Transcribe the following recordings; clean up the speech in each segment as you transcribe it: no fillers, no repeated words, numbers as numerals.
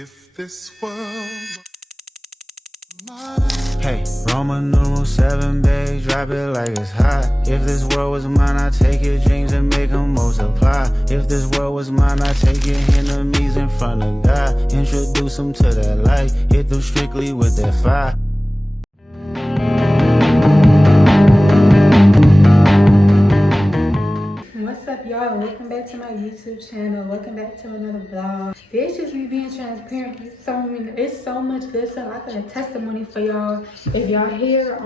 If this world Hey, Roman numeral 7, babe, drop it like it's hot. If this world was mine, I'd take your dreams and make them multiply. If this world was mine, I'd take your enemies in front of God. Introduce them to that light, hit them strictly with that fire. What's up, y'all? Welcome back to my YouTube channel. Welcome back to another vlog. This is me being transparent. It's so much good stuff. I got a testimony for y'all. If y'all hear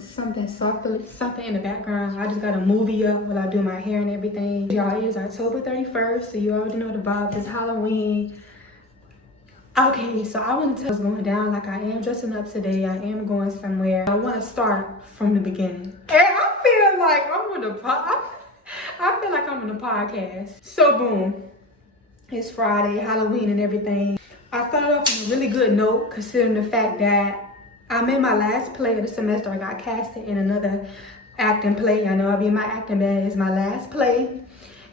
something in the background, I just got a movie up while I do my hair and everything. Y'all, it is October 31st, so you already know the vibe. It's Halloween. Okay, so I want to tell what's going down. Like, I am dressing up today. I am going somewhere. I want to start from the beginning. And I feel like I'm on the podcast. So boom, it's Friday, Halloween and everything. I started off on a really good note, considering the fact that I'm in my last play of the semester. I got casted in another acting play. I know I'll be in my acting band. It's my last play.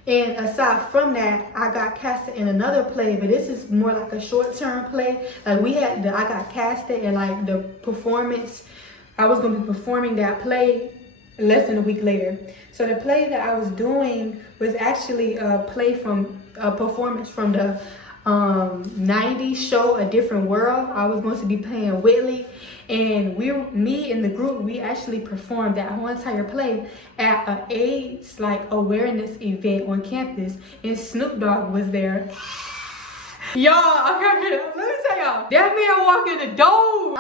And aside from that, I got casted in another play, but this is more like a short-term play. Like I got casted in like the performance. I was gonna be performing that play less than a week later. So the play that I was doing was actually a performance from the 90s show A Different World. I was going to be playing Whitley, and me and the group, we actually performed that whole entire play at an AIDS awareness event on campus, and Snoop Dogg was there. Y'all, okay, let me tell y'all, that man walked in the door.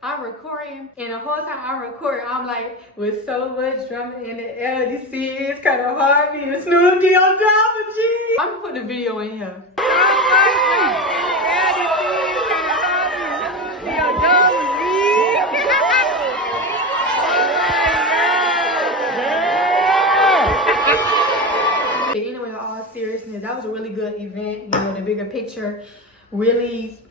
I'm recording, and the whole time I'm recording, I'm like, with so much drama in the LDC, it's kind of hard being Snoop D on top of G. I'm gonna put the video in here. Anyway, in all seriousness, that was a really good event. You know, the bigger picture, really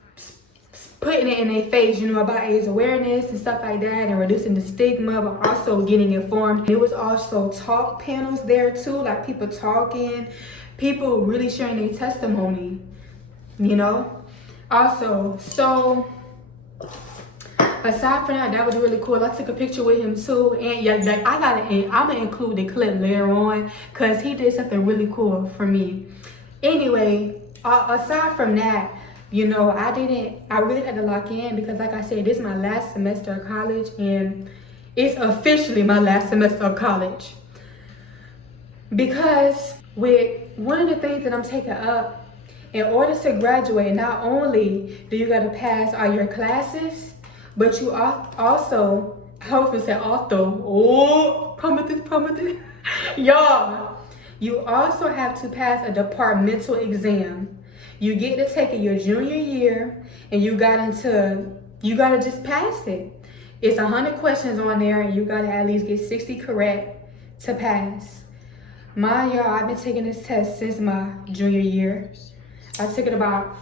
putting it in their face, you know, about AIDS awareness and stuff like that, and reducing the stigma, but also getting informed. There was also talk panels there too, like people talking, people really sharing their testimony, you know. Also, so aside from that, that was really cool. I took a picture with him too, and yeah, like I'm gonna include the clip later on because he did something really cool for me. Anyway, aside from that, you know, I really had to lock in because, like I said, this is my last semester of college, and it's officially my last semester of college. Because with one of the things that I'm taking up, in order to graduate, not only do you gotta pass all your classes, but you also, I hope it said promoted, y'all, you also have to pass a departmental exam. You get to take it your junior year, and you gotta just pass it. It's 100 questions on there, and you gotta at least get 60 correct to pass. Mind y'all, I've been taking this test since my junior year. I took it about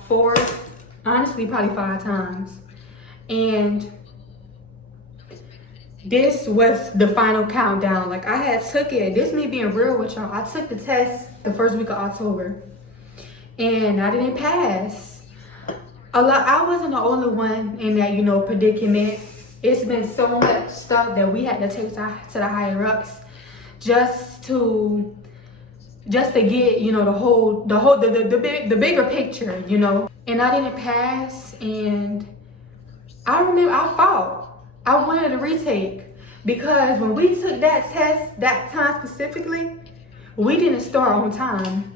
honestly, probably 5 times. And this was the final countdown. Like, I had took it, this me being real with y'all, I took the test the first week of October, and I didn't pass. I wasn't the only one in that, you know, predicament. It's been so much stuff that we had to take to the higher ups just to get, you know, the bigger picture, you know. And I didn't pass, and I remember I fought. I wanted a retake because when we took that test that time specifically, we didn't start on time.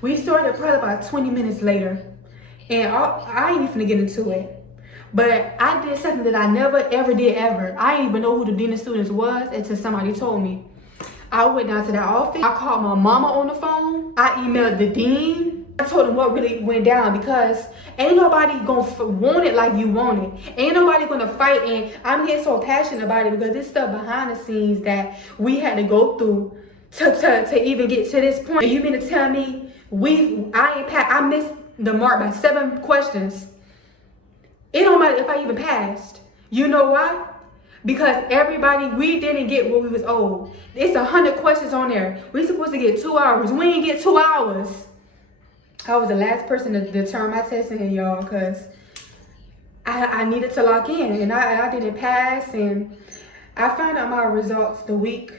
We started probably about 20 minutes later, and I ain't even finna get into it. But I did something that I never ever did ever. I didn't even know who the dean of students was until somebody told me. I went down to that office. I called my mama on the phone. I emailed the dean. I told him what really went down, because ain't nobody gonna want it like you want it. Ain't nobody gonna fight, and I'm getting so passionate about it because it's stuff behind the scenes that we had to go through to even get to this point. And you mean to tell me I missed the mark by 7 questions? It don't matter if I even passed. You know why? Because we didn't get what we was owed. It's 100 questions on there. We supposed to get 2 hours. We didn't get 2 hours. I was the last person to turn my test in, y'all, because I needed to lock in, and I didn't pass. And I found out my results the week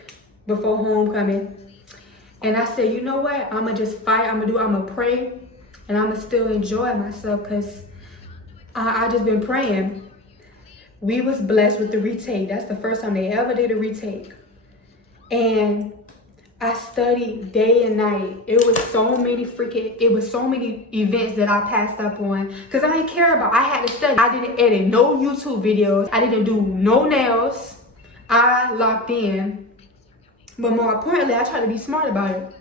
before homecoming. And I said, you know what? I'm going to just fight. I'm going to pray, and I'm going to still enjoy myself, because I just been praying. We was blessed with the retake. That's the first time they ever did a retake. And I studied day and night. It was so many events that I passed up on because I didn't care about. I had to study. I didn't edit no YouTube videos. I didn't do no nails. I locked in. But more importantly, I tried to be smart about it.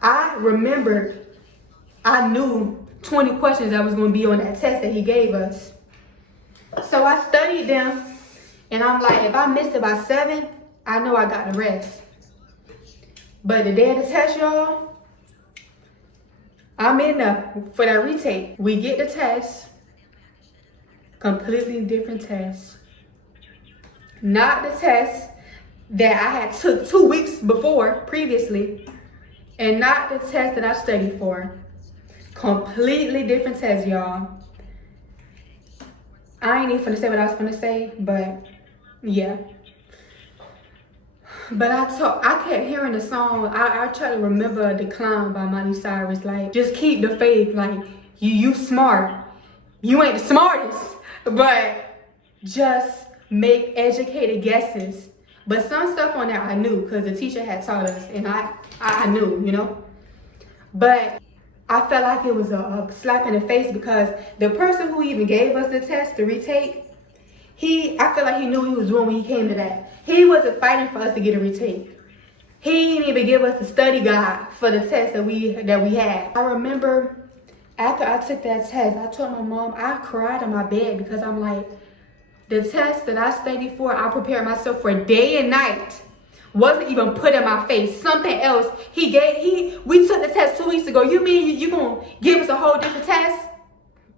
I remembered, I knew 20 questions that was going to be on that test that he gave us. So I studied them, and I'm like, if I missed it by 7, I know I got the rest. But the day of the test, y'all, I'm in there for that retake. We get the test, completely different test. Not the test that I had took 2 weeks before previously, and not the test that I studied for. Completely different test, y'all. I ain't even finna say what I was finna say, but yeah. But I kept hearing the song. I try to remember Decline by Miley Cyrus. Like, just keep the faith. Like, you smart. You ain't the smartest, but just make educated guesses. But some stuff on there I knew because the teacher had taught us, and I knew, you know. But I felt like it was a slap in the face because the person who even gave us the test, the retake, I feel like he knew what he was doing when he came to that. He wasn't fighting for us to get a retake. He didn't even give us a study guide for the test that we had. I remember after I took that test, I told my mom, I cried on my bed because I'm like, the test that I studied for, I prepared myself for day and night, wasn't even put in my face. Something else we took the test 2 weeks ago. You mean you gonna give us a whole different test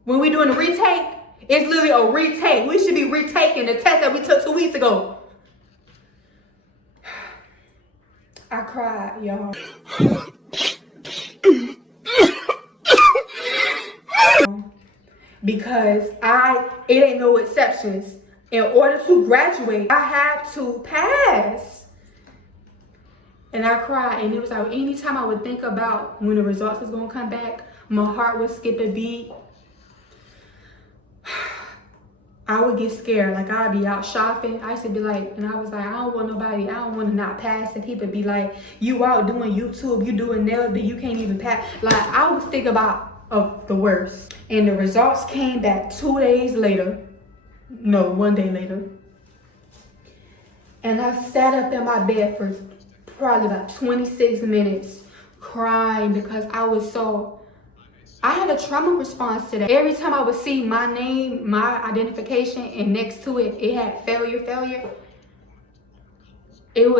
when we doing a retake? It's literally a retake. We should be retaking the test that we took 2 weeks ago. I cried, y'all. Because it ain't no exceptions. In order to graduate, I had to pass. And I cried, and it was like anytime I would think about when the results was gonna come back, my heart would skip a beat. I would get scared. Like, I'd be out shopping. I used to be like, and I was like, I don't want to not pass. And people be like, you out doing YouTube, you doing nails, but you can't even pass. Like, I was thinking about the worst. And the results came back 2 days later. No, 1 day later. And I sat up in my bed for probably about 26 minutes crying because I had a trauma response to that. Every time I would see my name, my identification, and next to it, it had failure. It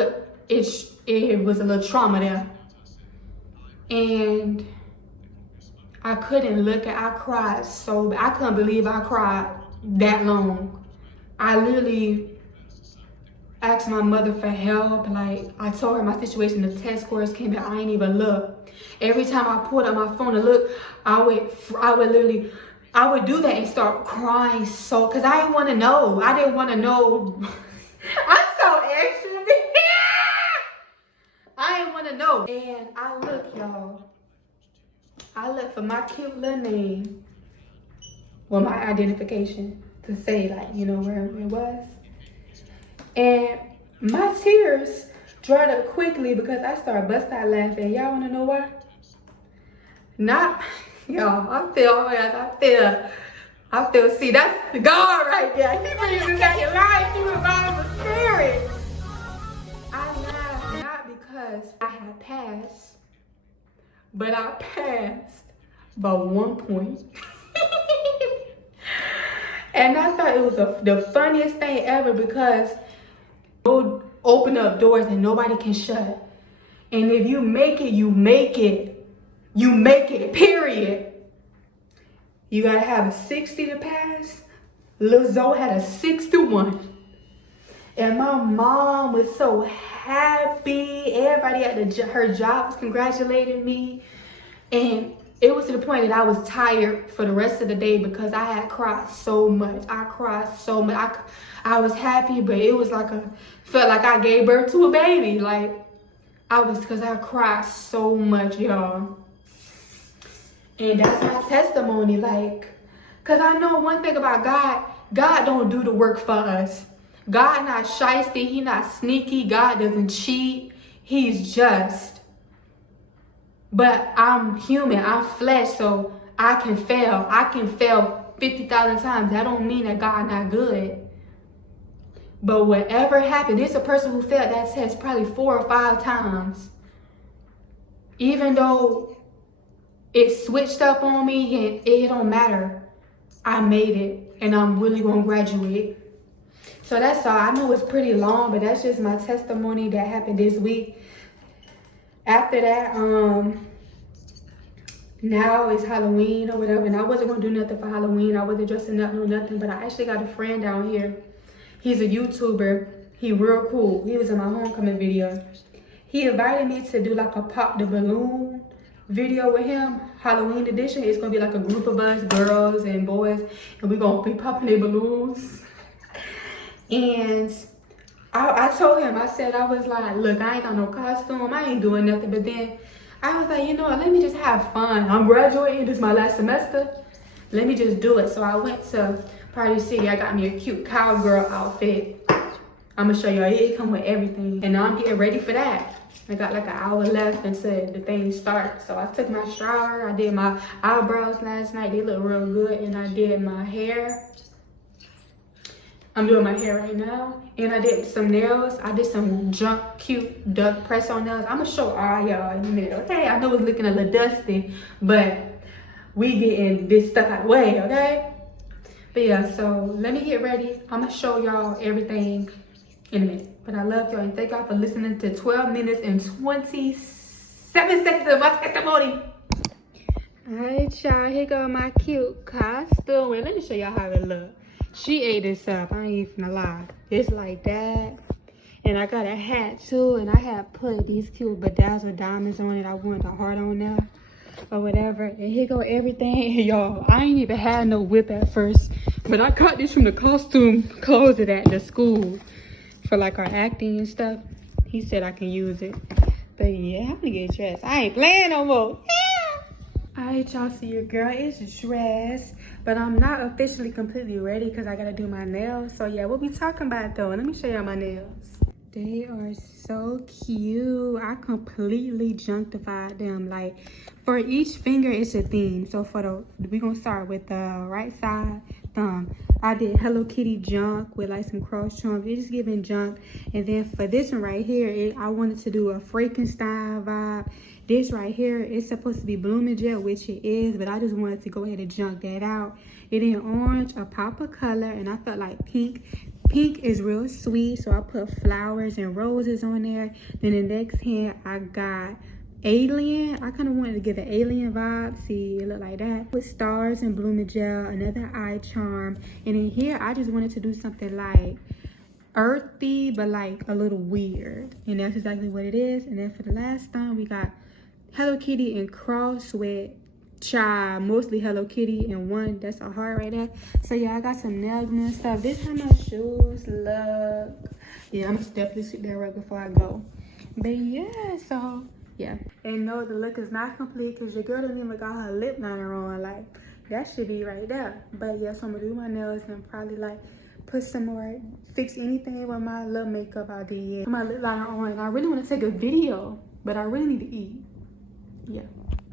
was a little trauma there. And I couldn't look at, I cried so bad. I couldn't believe I cried that long. I literally asked my mother for help. Like, I told her my situation, the test scores came back, I ain't even look. Every time I pulled up my phone to look, I would do that and start crying because I didn't want to know. I didn't want to know. I'm so extra. I didn't want to know. And I look, y'all. I look for my cute little name, well, my identification to say, like, you know, where it was. And my tears dried up quickly because I started busting out laughing. Y'all want to know why? Y'all, I feel, see, that's the God right there. He brings back your life. He revives the spirit. I laughed not because I had passed, but I passed by 1 point. And I thought it was the funniest thing ever because you open up doors and nobody can shut. And if you make it, you make it. You make it, period. You gotta have a 60 to pass. Lil Zoe had a 61. And my mom was so happy. Everybody at her job was congratulating me. And it was to the point that I was tired for the rest of the day because I had cried so much. I cried so much. I was happy, but it was like felt like I gave birth to a baby. Like, because I cried so much, y'all. And that's my testimony, like, because I know one thing about God. God don't do the work for us. God not shysty, he not sneaky. God doesn't cheat. He's just. But I'm human, I'm flesh, so I can fail. I can fail 50,000 times. That don't mean that God not good. But whatever happened, there's a person who failed that test probably 4 or 5 times. Even though it switched up on me, and it don't matter. I made it, and I'm really gonna graduate. So that's all. I know it's pretty long, but that's just my testimony that happened this week. After that, now it's Halloween or whatever, and I wasn't gonna do nothing for Halloween. I wasn't dressing up, no nothing, but I actually got a friend down here. He's a YouTuber. He real cool. He was in my homecoming video. He invited me to do like a pop the balloon video with him, Halloween edition. It's gonna be like a group of us, girls and boys, and we're gonna be popping their balloons. And I told him, I said, I was like, look, I ain't got no costume, I ain't doing nothing. But then I was like, you know what, let me just have fun. I'm graduating, this is my last semester. Let me just do it. So I went to Party City. I got me a cute cowgirl outfit. I'm gonna show y'all, it come with everything. And now I'm getting ready for that. I got like an hour left until the thing starts. So I took my shower, I did my eyebrows last night. They look real good. And I did my hair. I'm doing my hair right now. And I did some nails. I did some junk, cute duck press on nails. I'm gonna show all y'all in a minute, okay? I know it's looking a little dusty, but we getting this stuff out of the way, okay? But yeah, so let me get ready. I'm gonna show y'all everything in a minute. But I love y'all and thank y'all for listening to 12 minutes and 27 seconds of my testimony. Alright, y'all, here go my cute costume. Wait, let me show y'all how it look. She ate this up, I ain't even gonna lie. It's like that. And I got a hat too, and I had put these cute bedazzled diamonds on it. I wanted a heart on there or whatever. And here go everything. Y'all, I ain't even had no whip at first, but I got this from the costume closet at the school for like our acting and stuff. He said I can use it. But yeah, I'm gonna get dressed. I ain't playing no more. Alright, y'all, see your girl is dressed, but I'm not officially completely ready because I gotta do my nails. So yeah, we'll be talking about it though. Let me show y'all my nails. They are so cute. I completely junctified them. Like, for each finger it's a theme. So for we're gonna start with the right side thumb. I did Hello Kitty junk with like some cross charms. It's just giving junk. And then for this one right here, I wanted to do a Frankenstein vibe. This right here is supposed to be blooming gel, which it is, but I just wanted to go ahead and junk that out. It in orange, a pop of color, and I felt like pink. Pink is real sweet, so I put flowers and roses on there. Then the next hand, I got alien. I kind of wanted to give an alien vibe. See, it looked like that. With stars and blooming gel, another eye charm. And in here, I just wanted to do something like earthy, but like a little weird. And that's exactly what it is. And then for the last time, we got Hello Kitty and cross with mostly Hello Kitty and one that's a heart right there. So yeah, I got some nails and stuff. This is how my shoes look. Yeah, I'm gonna definitely sit there right before I go. But yeah, so yeah. And no, the look is not complete because your girl didn't even got her lip liner on. Like, that should be right there. But yeah, so I'm gonna do my nails and probably like put some more, fix anything with my little makeup I did. Put my lip liner on, and I really want to take a video, but I really need to eat. Yeah.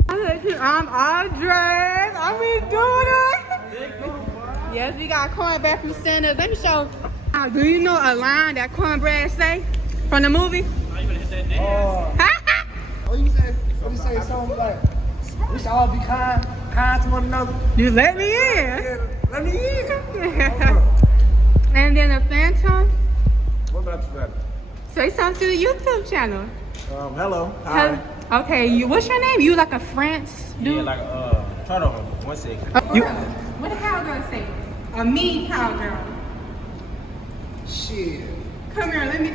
I'm all dressed. I been doing it. Yes, we got cornbread from Sanders. Let me show. Do you know a line that cornbread say from the movie? Oh, you say something like, we should all be kind to one another. You let me in. Yeah, let me in. And then the Phantom. What about you, baby? Say something to the YouTube channel. Hello. Hi. Okay, what's your name? You like a France dude? Yeah, like try to 1 second. What the cowgirl say? A mean cowgirl. Shit. Come here, let me.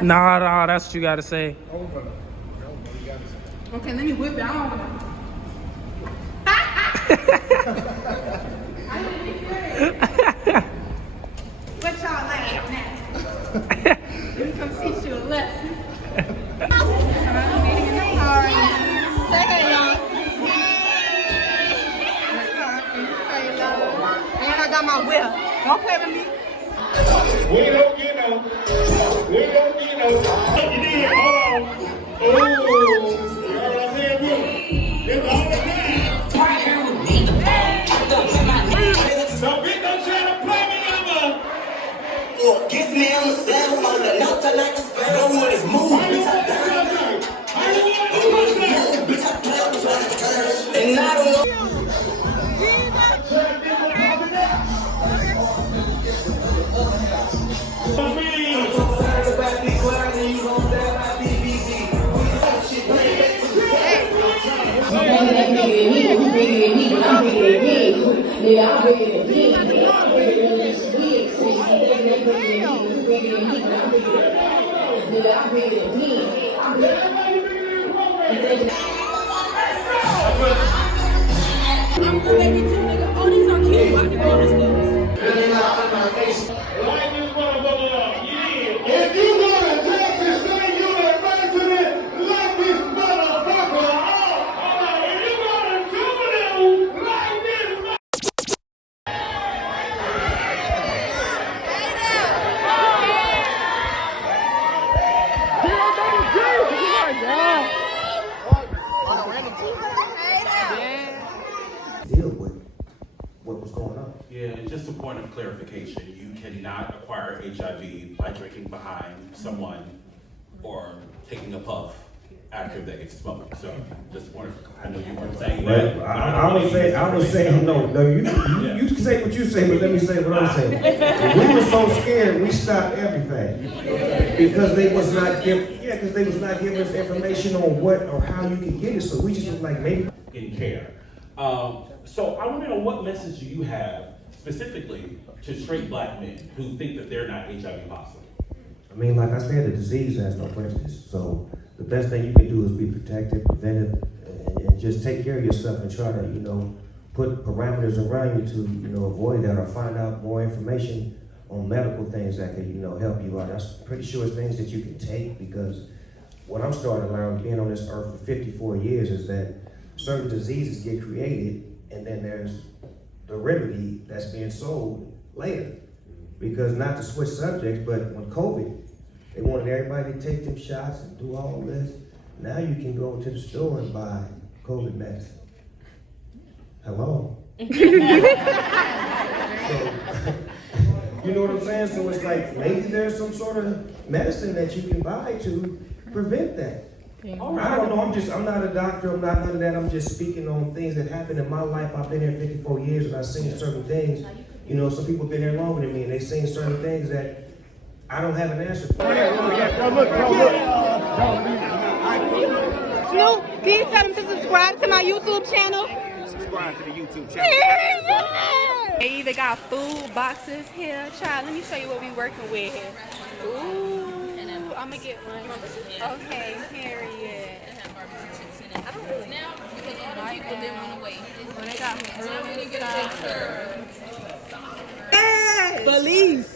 Nah, that's what you gotta say. Over. Okay, let me whip it. I don't What y'all laughing at? Let me come teach you a lesson. Second, y'all. And I got my whip. Don't play with me. We don't get no. You did. Hold on. Oh, you know what I'm saying, bro? It's all the time. So bitch, don't try to play me no more. Kiss me on the cell phone, the note tonight. No one is moving, bitch. And I don't know. I'm the baby too, nigga. Oh, these are cute. I can go on this list. If you gonna take this thing, you better run to this like this motherfucker. Hold on, if you gonna do it like this deal with what was going on. Yeah, and just a point of clarification, you cannot acquire HIV by drinking behind someone or taking a puff after they get smoked. So just a point of, I know you weren't saying that. I was saying no, you can say what you say, but let me say what I'm saying. We were so scared, we stopped everything because they was not giving us information on what or how you could get it. So we just was like, maybe In care. So I want to know, what message do you have specifically to straight black men who think that they're not HIV positive? I mean, like I said, the disease has no prejudice. So the best thing you can do is be protected, preventive, and just take care of yourself and try to, put parameters around you to, avoid that or find out more information on medical things that can, help you out. I'm pretty sure it's things that you can take, because what I'm starting to learn being on this earth for 54 years is that certain diseases get created and then there's the remedy that's being sold later. Because not to switch subjects, but when COVID, they wanted everybody to take them shots and do all this. Now you can go to the store and buy COVID medicine. Hello? So, you know what I'm saying? So it's like, maybe there's some sort of medicine that you can buy to prevent that. I don't know, I'm not a doctor, I'm not none of that. I'm just speaking on things that happened in my life. I've been here 54 years and I've seen certain things. Some people have been here longer than me and they've seen certain things that I don't have an answer for. Snoop, can you tell them to subscribe to my YouTube channel? Subscribe to the YouTube channel. They either got food boxes here. Child, let me show you what we working with here. Ooh, I'm gonna get one. Okay, period. I don't really know. People didn't want to wait. Well, they got really good stuff. Believe.